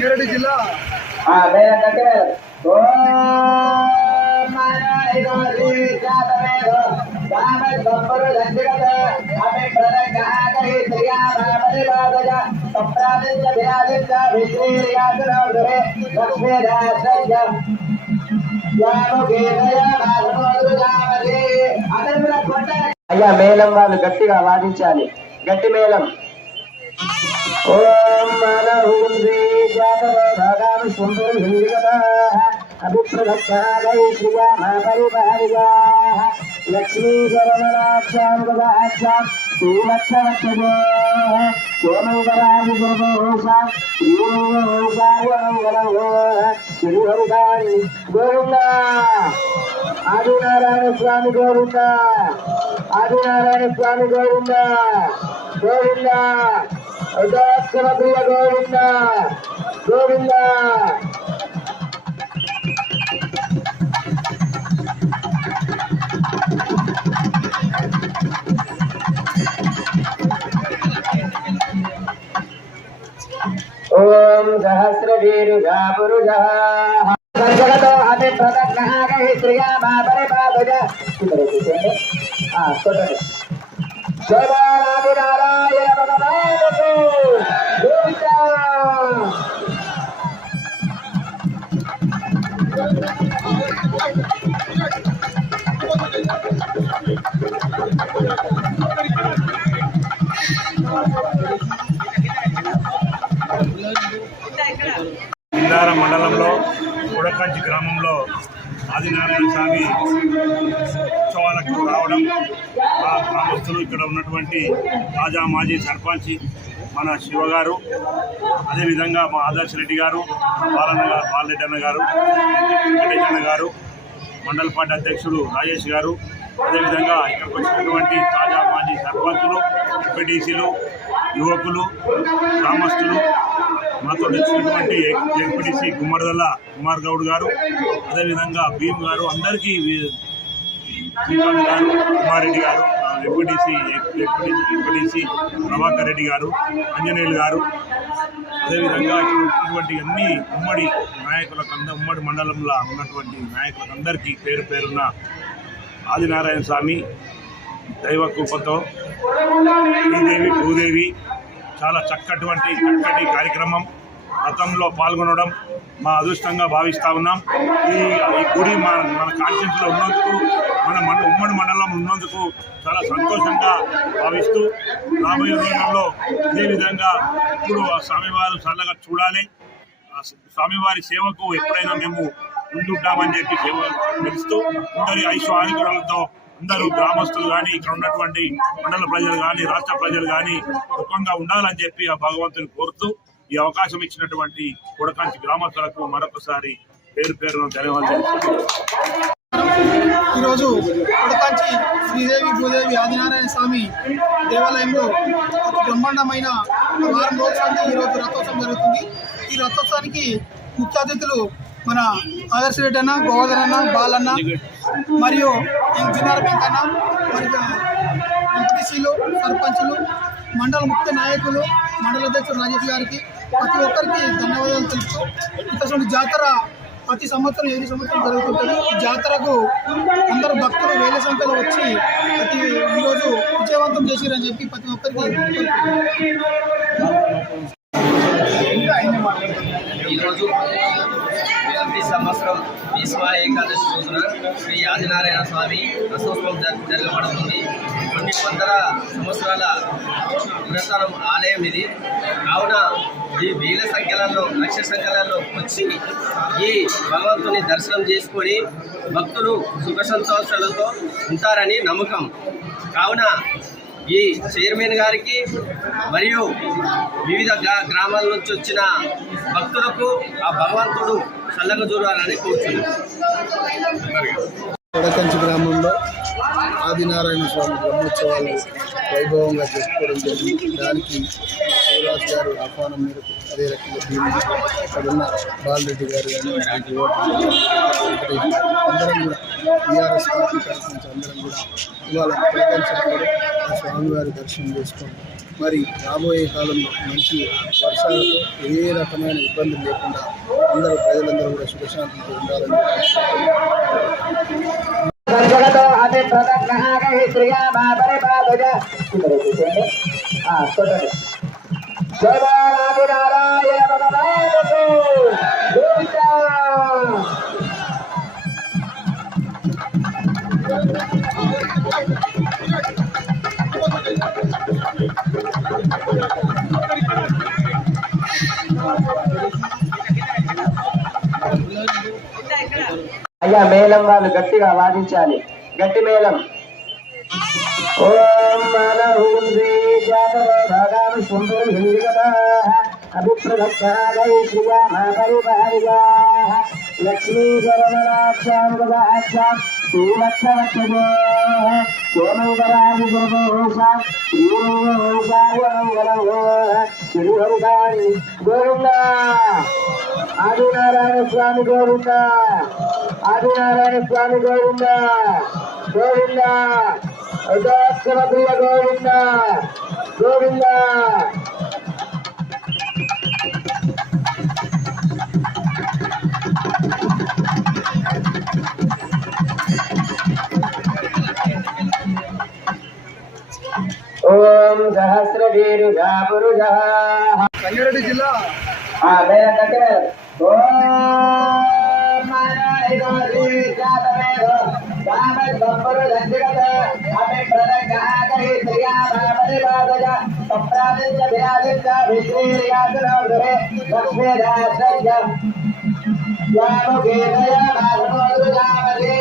రంగారెడ్డి జిల్లా అయ్యా మేళం వాళ్ళు గట్టిగా వాదించాలి. గట్టి మేళం. ఓం మానవం అభిప్రదక్షాదై శ్రియా మా పరివారిగా లక్ష్మీ గరమణాక్షాం గదాక్షాం శ్రీలక్షవక్షజో సోమంగళాది గోషాం శ్రీహరిదాని గోవింద ఆదినారాయణ స్వామి గోవింద ఆదినారాయణ స్వామి గోవింద గోవింద ఉదాక్షర ప్రియ గోవింద గోవింద. ఓం సహస్రవీరుజా పురుష జగతో అతి ప్రదక్షిణాగై శ్రియా మా పరిపాలజ నారాయణ భగవానుకు ఇందారం మండలంలో ఉడకంచి గ్రామంలో ఆదినారాయణ స్వామి ఉత్సవాలకు రావడం, ఆ గ్రామస్తులు ఇక్కడ ఉన్నటువంటి తాజా మాజీ సర్పంచ్ మన శివగారు, అదేవిధంగా మా ఆదర్శ రెడ్డి గారు, బాలరెడ్డి అన్న గారు, వెంకటేష్ అన్న గారు, మండల పార్టీ అధ్యక్షుడు రాజేష్ గారు, అదేవిధంగా ఇక్కడికి వచ్చినటువంటి తాజా మాజీ సర్పంచులు, ఎంపీటీసీలు, యువకులు, గ్రామస్తులు, మాతో వచ్చినటువంటి ఎంపీటీసీ గుమ్మడిదల్ల కుమార్ గౌడ్ గారు, అదేవిధంగా భీమ్ గారు, అందరికీ శ్రీకాంత్ గారు, కుమారెడ్డి గారు, ఎంపీటీసీ ప్రభాకర్ రెడ్డి గారు, ఆంజనేయులు గారు, అదేవిధంగా ఇటువంటి అన్ని ఉమ్మడి ఉమ్మడి మండలంలో ఉన్నటువంటి నాయకులందరికీ పేరు పేరున్న ఆదినారాయణ స్వామి దైవ కృపతో శ్రీదేవి భూదేవి చాలా చక్కటి కార్యక్రమం రథంలో పాల్గొనడం మా అదృష్టంగా భావిస్తూ ఉన్నాం. ఈ గుడి మన కాన్స్టిట్యూన్సీలో ఉన్నందుకు, మన ఉమ్మడి మండలం ఉన్నందుకు చాలా సంతోషంగా భావిస్తూ రాబోయే రోజుల్లో ఇదే విధంగా ఇప్పుడు ఆ స్వామివారు చల్లగా చూడాలి, స్వామివారి సేవకు ఎప్పుడైనా మేము ముందుంటామని చెప్పి సేవ తెలుస్తూ అందరి ఐశ్వర్యాలతో అందరూ గ్రామస్తులు కానీ, ఇక్కడ ఉన్నటువంటి మండల ప్రజలు కానీ, రాష్ట్ర ప్రజలు కానీ సుఖంగా ఉండాలని చెప్పి ఆ భగవంతుని కోరుతూ ఈ అవకాశం ఇచ్చినటువంటి కొడకంచి గ్రామస్తులకు మరొకసారి పేరు పేరును ధన్యవాదాలు. ఈరోజు కొడకంచి శ్రీదేవి భూదేవి ఆదినారాయణ స్వామి దేవాలయంలో అతి బ్రహ్మాండమైన వారం రోజులకి ఈరోజు రథోత్సవం జరుగుతుంది. ఈ రథోత్సవానికి ముఖ్య అతిథులు మన ఆదర్శ రెడ్డి అన్న, గోవర్ధన్ అన్న, బాలన్న మరియు ఇంజనీర్ వెంకన్న, మరియు ఎంపీటీసీలు, సర్పంచులు, మండల ముఖ్య నాయకులు, మండల అధ్యక్షుడు రాజేష్ గారికి ప్రతి ఒక్కరికి ధన్యవాదాలు తెలుపుతూ ఇటువంటి జాతర ప్రతి సంవత్సరం 7 సంవత్సరం జరుగుతుంటుంది. ఈ జాతరకు అందరూ భక్తులు వేల సంఖ్యలో వచ్చి ఈరోజు విజయవంతం చేసిరని చెప్పి ప్రతి ఒక్కరికి ఈరోజు ప్రతి సంవత్సరం భీష్మ ఏకాదశి రోజున శ్రీ ఆదినారాయణ స్వామి రథోత్సవం జరగబడుతుంది. కొన్ని వందల సంవత్సరాల పురాతనం ఆలయం ఇది. కావున ఈ వేల సంఖ్యలలో, లక్ష సంఖ్యలలో వచ్చి ఈ భగవంతుని దర్శనం చేసుకొని భక్తులు సుఖ సంతోషాలతో ఉంటారని నమ్మకం. కావున ఈ చైర్మన్ గారికి మరియు వివిధ గ్రామాల నుంచి వచ్చిన భక్తులకు ఆ భగవంతుడు చల్లగా చూడాలని కోరుతున్నాను. కొడకంచి గ్రామంలో ఆదినారాయణ స్వామి బ్రహ్మోత్సవాలు వైభవంగా జరుపుకోవడం జరిగింది. దానికి శివరాజ్ గారు ఆహ్వానం మేరకు, అదే రకంగా ఇక్కడున్న బాలరెడ్డి గారు కానీ అందరం కూడా టీఆర్ఎస్ పార్టీ తరఫు నుంచి అందరం కూడా ఇవాళ కొడకంచి ఆ స్వామివారి దర్శనం చేసుకోండి మరి రాబోయే కాలంలో మంచి వర్షాలతో ఏ రకమైన ఇబ్బందులు లేకుండా అందరూ ప్రజలందరూ కూడా సుఖశాంతితో ఉండాలని అయ్యా మేళం వాళ్ళు గట్టిగా వాదించాలి. గట్టి మేళం. ఓం మానవుంది జాతర సుందరి హిందిగత అభిప్రదక్షాగై శ్రియా మా పరివారిగా లక్ష్మీ శరణాక్షాం గదాక్షాం శ్రీలక్షణక్షజో సోమంగళాది గురుభూషాం శ్రీమంగళాయ మంగళం శ్రీహరిదాని గోవింద ఆదినారాయణ స్వామి గోవింద ఆదినారాయణ స్వామి గోవింద గోవింద అజాక్షరప్రియ గోవింద గోవింద ఓం సహస్రవీరుజా పురుష రంగారెడ్డి జిల్లా మేళం కట్టి మేళం. ఓం నారాయణ జాతవేదో కామల్ బొమ్మరు దండిగత అభిప్రదక్షాగై శ్రియా మా పరివారిగ సప్రాదిత్య విరాజిత్య విశ్రీయాసనోదరే లక్ష్మీరాజయ్య యాముఖేదయ మాధవోదయామదే